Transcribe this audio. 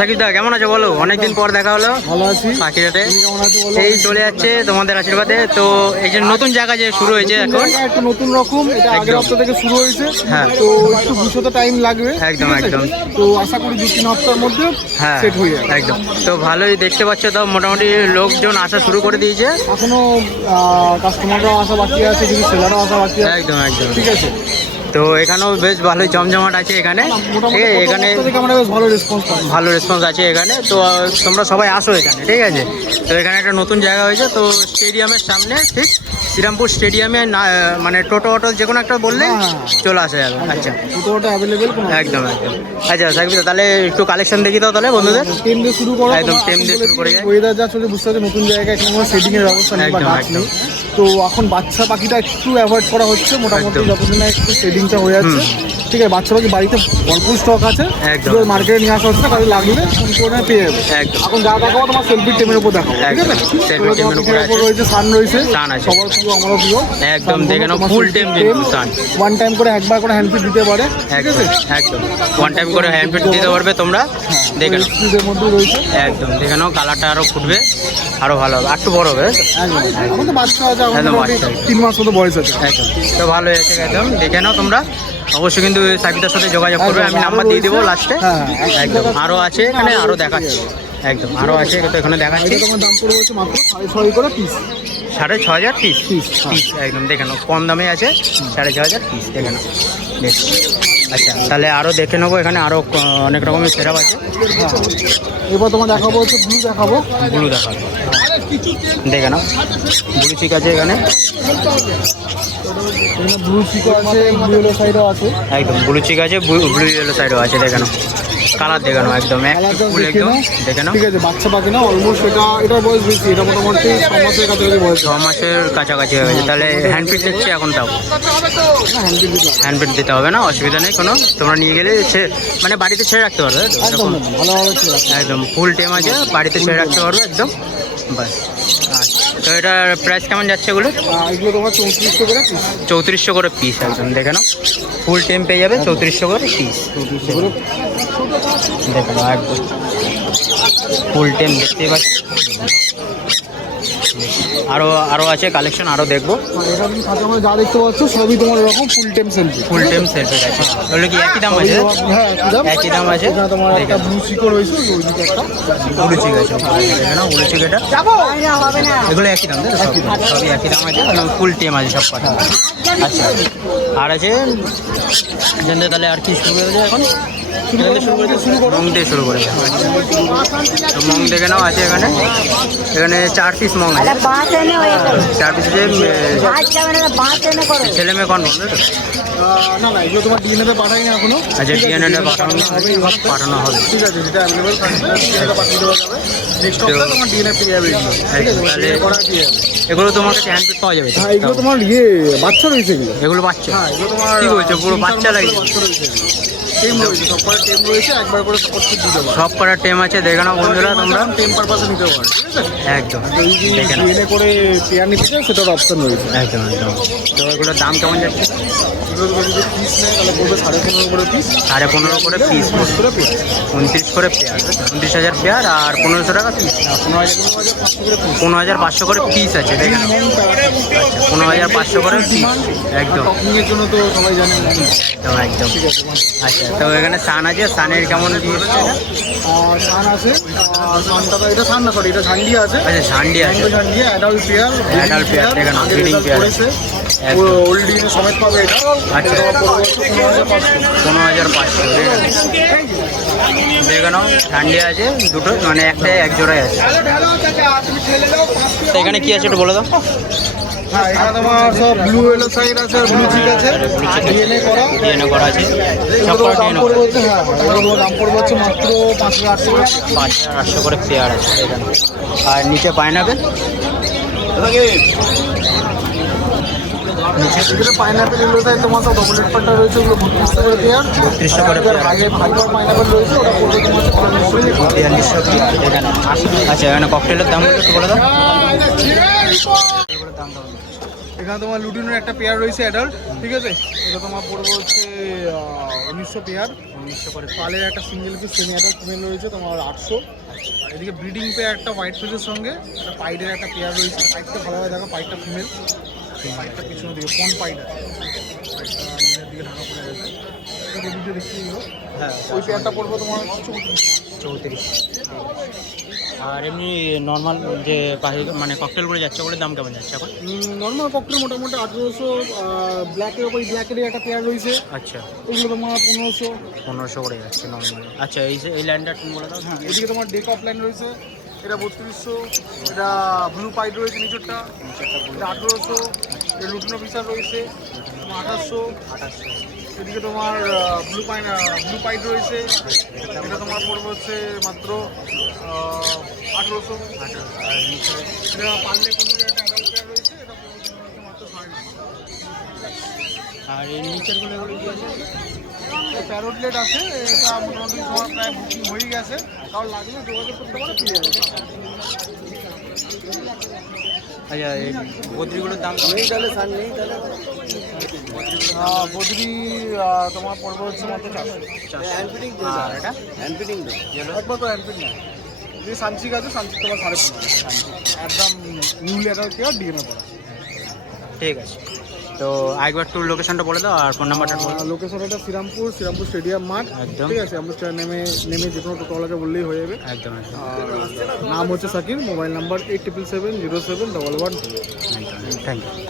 সাকিব দা কেমন আছো বলো? অনেকদিন পর দেখা হলো। ভালো আছি। পাখিরাটে কেমন আছো বলো? এই চলে যাচ্ছে তোমাদের আশীর্বাদে। তো এই যে নতুন জায়গা যে শুরু হয়েছে এখন, একটু নতুন রকম, এটা আগের একদম। হপ্তাহ থেকে শুরু হয়েছে। হ্যাঁ। তো একটু গুছোতে টাইম লাগবে। একদম, ঠিক আছে? একদম। তো আশা করি 2-3 হপ্তার মধ্যে হ্যাঁ সেট হয়ে যাবে। একদম। তো ভালোই দেখতে পাচ্ছ, তো মোটামুটি লোকজন আসা শুরু করে দিয়েছে। এখনো কাস্টমাররাও আসা বাকি আছে, কিছু সেলারও আসা বাকি আছে। একদম একদম। ঠিক আছে। তো এখানেও বেশ ভালোই জমজমাট আছে এখানে। ঠিক আছে, এখানে আমরা বেশ ভালো রেসপন্স পাই। ভালো রেসপন্স আছে এখানে। তো তোমরা সবাই আসো এখানে, ঠিক আছে? তো এখানে একটা নতুন জায়গা হয়েছে, তো স্টেডিয়ামের সামনে, ঠিক শ্রীরামপুর স্টেডিয়ামে না, মানে টোটো অটো যে কোনো একটা বললে চলে আসা যাবে। আচ্ছা, টোটোটা অ্যাভেলেবেল কোনো একদম একদম। আচ্ছা সাকিব দা, তাহলে একটু কালেকশন দেখি দাও তাহলে বন্ধুদের। টেম দিয়ে শুরু করো। একদম, টেম দিয়ে শুরু করে যাই। ওয়েদার যা চলে বুঝতে পারছো, নতুন জায়গায় এখানে কোনো সেটিং এর ব্যবস্থা নেই বা একদম, গাছ একদম। নেই। তো এখন বাচ্চা পাখিটা একটু অ্যাভয়েড করা হচ্ছে মোটামুটি, একদম। যতদিন না একটু সেটিংটা হয়ে যাচ্ছে। ঠিক আছে, বাচ্চা পাখি বাড়িতে ভরপুর স্টক আছে, একদম। মার্কেটে নিয়ে আসা হচ্ছে না, কাজে লাগলে ফোন করে পেয়ে যাবে। একদম। এখন যা দেখাবো তোমার সেলফি টেমের উপর দেখাবো, ঠিক একদম। আছে? Selfie টেমের উপর আছে। রয়েছে, সান রয়েছে, সান আছে। সবার প্রিয়, আমারও প্রিয়। একদম, দেখে নাও ফুল টেম কিন্তু সান। ওয়ান টাইম করে একবার করে হ্যান্ডফিট দিতে পারে, ঠিক একদম আছে? একদম। ওয়ান টাইম করে হ্যান্ড ফিট দিতে পারবে তোমরা। দেখে নাও, স্পিডের মধ্যে রয়েছে। একদম দেখে নাও, কালারটা আরও ফুটবে, আরও ভালো হবে, আর একটু বড় হবে। একদম। এখন তো বাচ্চা আছে, এখন একদম মোটামুটি বাচ্চা। 3 মাস মতো বয়স আছে। একদম। তো ভালো হয়েছে একদম, দেখে নাও তোমরা। অবশ্যই কিন্তু সাকিবদার সাথে যোগাযোগ করবে, আমি একদম, নাম্বার আরো দিয়ে দেবো রয়েছে। লাস্টে। হ্যাঁ, একদম, আরও আছে এখানে, আরও দেখাচ্ছি। একদম, আরও আছে, তো এখানে দেখাচ্ছি। এটা তোমার দাম পড়ে হচ্ছে মাত্র 6.5 করে পিস। 6,500 পিস। পিস, পিস একদম, দেখে নাও কম দামে আছে, 6,500 পিস, দেখে নাও। বেশ। আচ্ছা, তাহলে আরও দেখে নেবো, এখানে আরও অনেক রকমের সেরাপ আছে। হ্যাঁ। এবার তোমার দেখাবো হচ্ছে ব্লু দেখাবো। ব্লু দেখাবো, দেখে নাও। ব্লু চিক আছে এখানে। ব্লু চিকো আছে, ব্লু ইয়েলো সাইডও আছে। একদম ব্লু চিক আছে, ব্লু ইয়েলো সাইডও আছে, দেখে নাও। কালার দেখে নাও, একদম এক কালারটা ফুল, দেখে একদম নাও। দেখে নাও। ঠিক আছে, বাচ্চা পাখি না, অলমোস্ট এটার বয়স বেশি, এটা মোটামুটি 6 মাসের কাছাকাছি বয়স। 6 মাসের কাছাকাছি হয়ে গেছে। তাহলে হ্যান্ডফিট দিচ্ছে এখন, তাও হ্যান্ডফিট দিতে হবে। হ্যান্ডফিট দিতে হবে না, অসুবিধা নেই কোনো। তোমরা নিয়ে গেলে মানে বাড়িতে ছেড়ে রাখতে পারবে, একদম এরকম। ভালোভাবে ছিল। একদম ফুল টেম আছে, বাড়িতে ছেড়ে রাখতে পারবে একদম। বাস। আচ্ছা, তো এটার প্রাইস কেমন যাচ্ছে এগুলো? এগুলো তোমার 3400 করে পিস। 3400 করে পিস, একদম দেখে নাও। ফুল টেম পেয়ে যাবে 3400 করে পিস। 3400 করে। দেখে নাও, একদম ফুল টেম দেখতেই পাচ্ছি। আরও আছে কালেকশন, আরও দেখবো। এটা তুমি খাতে আমরা যা দেখতে পাচ্ছ সবই তোমার এরকম ফুল টেম সেলফি। ফুল টেম সেলফি আছে, ওগুলো কি একই দাম আছে? হ্যাঁ, একই দাম আছে। এখানে তোমার ঠিক একটা আছে। ব্লু চিকো রয়েছে, ওইদিকে একটা। ব্লু চিক আছে, দেখে নাও ব্লু চিক, এটা এগুলো একই দাম, তাই তো? সবই একই দাম আছে, ফুল টেম আছে সব কটা। আচ্ছা, আর আছে এখানে, তাহলে আর কি শুরু করে দেয় এখন? মং দিয়ে শুরু করে দেয়। তো মং দেখে নাও আছে এখানে। এখানে 4 পিস মং আছে, 4 পিস আছে। ছেলে মেয়ে কনফার্ম, তাই তো? না না, এগুলো তোমার ডিএনএতে পাঠাই না এখনো। আচ্ছা, ডিএনএ পাঠানো হবে। ঠিক আছে, যেটা অ্যাভেলেবেল থাকবে সেটা পাঠিয়ে দেওয়া যাবে। নেক্সট সপ্তাহে তোমার ডিএনএ পেয়ে যাবে এগুলো। ঠিক আছে, তাহলে ডিএনএ করা পেয়ে যাবে। এগুলো তোমার কাছে হ্যান্ডপিক পাওয়া যাবে তো? হ্যাঁ, এগুলো তোমার বাচ্চা রয়েছে এগুলো। এগুলো বাচ্চা? হ্যাঁ, এগুলো তোমার কি বলছো, পুরো 3-4 বাচ্চা লাগে? বাচ্চা রয়েছে এগুলো। টেম রয়েছে, সব কটা টেম রয়েছে, একবার করে সাপোর্ট দিতে পারো। সব কটা টেম আছে, দেখে নাও বন্ধুরা তোমরা। টেম পারপাসে নিতে পারো, ঠিক আছে? একদম এই যে দেখে নাও, ডিএনএ করে পেয়ার নিতে চাই, সেটার অপশন রয়েছে। একদম একদম। তো এগুলোর দাম কেমন যাচ্ছে? এগুলো তোমার যদি পিস নেয় তাহলে পড়বে 15.5 করে পিস। 15.5 করে পিস, 29 করে পেয়ার। 29 করে পেয়ার, 29,000 পেয়ার, আর 1500 টাকা পিস। 15,500 করে 15,500 করে পিস। পিস আছে, দেখে নাও। আচ্ছা, 15,500 করে পিস, একদম টকিংয়ের জন্য তো সবাই জানে। একদম একদম। ঠিক আছে, আচ্ছা, তো এখানে সান আছে, সানের কেমন কি হচ্ছে এটা? আর সান আছে, আর সানটা তো, এটা সান না, সরি, এটা ঝান্ডি আছে। আচ্ছা, ঝান্ডি আছে, ঝান্ডি অ্যাডাল্ট পেয়ার। Adult pair, দেখে নাও, breeding pair আছে। একদম। ওল্ড ডিএনএ সমেত পাবে এটা। আচ্ছা। এটা তোমার পড়বে 15,500। 15,500, দেখে নাও। ঝান্ডি আছে দুটো, মানে একটাই এক জোড়াই আছে। তো এখানে কি আছে একটু বলে দাও। হ্যাঁ, এখানে তোমার সব ব্লু এলো সাইড আছে, আর ব্লু চিক আছে, ডিএনএ করা। ডিএনএ করা আছে, সব এগুলোর কটা দাম ডিএনএ পড়বে হচ্ছে, হ্যাঁ, এগুলোর দাম পড়বে হচ্ছে মাত্র 5,800 করে। 5,800 করে পেয়ার আছে, দেখে নাও। আর নিচে পাইনাপেল, এগুলো পাইনাপেল এলো সাইড তোমার সব ডবল পার্টটা রয়েছে, ওগুলো 3200 করে পেয়ার। 3200 করে পেয়ার, হাইপার পাইনাপেল রয়েছে, ওটা পড়বে তোমার 4300 করে। 4200 পেয়ার, দেখে নাও। আচ্ছা, এখানে ককটেলের দাম একটু বলে দাও। এখানে এখানে তোমার লুটিনের একটা পেয়ার রয়েছে অ্যাডাল্ট, ঠিক আছে? এটা তোমার পড়বে হচ্ছে 1900 পেয়ার। 1900 করে। পালের একটা single piece semi adult female রয়েছে তোমার 800। আর এদিকে ব্রিডিং পেয়ার একটা হোয়াইট ফেসের সঙ্গে একটা পাইডের একটা পেয়ার রয়েছে। পাইডটা ভালোভাবে দেখো, পাইডটা ফিমেল, পাইডটা পিছনের দিকে পন পাইড আছে, পাইডটা নিচের দিকে ঢাকা পড়ে গেছে। এটা ভিডিও দেখিয়ে দিও। হ্যাঁ, ওই পেয়ারটা পড়বে তোমার 34। আর এমনি নর্মাল যে পাখি মানে ককটেল করে যাচ্ছে, ওগুলোর দাম কেমন যাচ্ছে এখন? নর্মাল ককটেল মোটামুটি 1800। ব্ল্যাকের ওপর ব্ল্যাকেরই একটা পেয়ার রয়েছে, আচ্ছা, ওইগুলো তোমার 1500। 1500 করে যাচ্ছে নর্মাল। আচ্ছা, এই ল্যান্ডার তুমি বলে দাও। হ্যাঁ, এদিকে তোমার ডেক অফ লাইন রয়েছে, এটা 3200। এটা ব্লু পাইড রয়েছে নিচেরটা, এটা 1800। এটা লুটিনো ফিশার রয়েছে তোমার 2800। এদিকে তোমার ব্লু পাইড রয়েছে, এটা তোমার পড়বে হচ্ছে মাত্র 1800। এটা পারলে কোনো একটা অ্যাডাল্ট পেয়ার রয়েছে, এটা পড়বে তোমার হচ্ছে মাত্র 950। আর এই নিচেরগুলো এগুলো কি আছে? প্যারোটলেট আছে, এটা মোটামুটি তোমার প্রায় বুকিং হয়ে গেছে, কারণ লাগলে যোগাযোগ করতে পারো, পেয়ে যাবে। আচ্ছা, এই বদ্রিগুলোর দাম নেই তাহলে স্যার, নেই তাহলে বদ্রি তোমার পড়বে হচ্ছে মাত্র 400। আর এটা একবার তো হ্যান্ডপিং না, যে সানচিক আছে, সানচিক তোমার 1550 একদম নিউলি অ্যাডাল্ট পেয়ার ডিএনএ করা। ঠিক আছে, তো একবার তোর লোকেশনটা বলে দাও আর ফোন নাম্বারটা বলে দাও। লোকেশন এটা শ্রীরামপুর স্টেডিয়াম মাঠ, একদম। ঠিক আছে? আমরা নেমে যে কোনো টোটোওয়ালাকে বললেই হয়ে যাবে। একদম একদম। আর নাম হচ্ছে Shakir, mobile number 87770711। Thank you.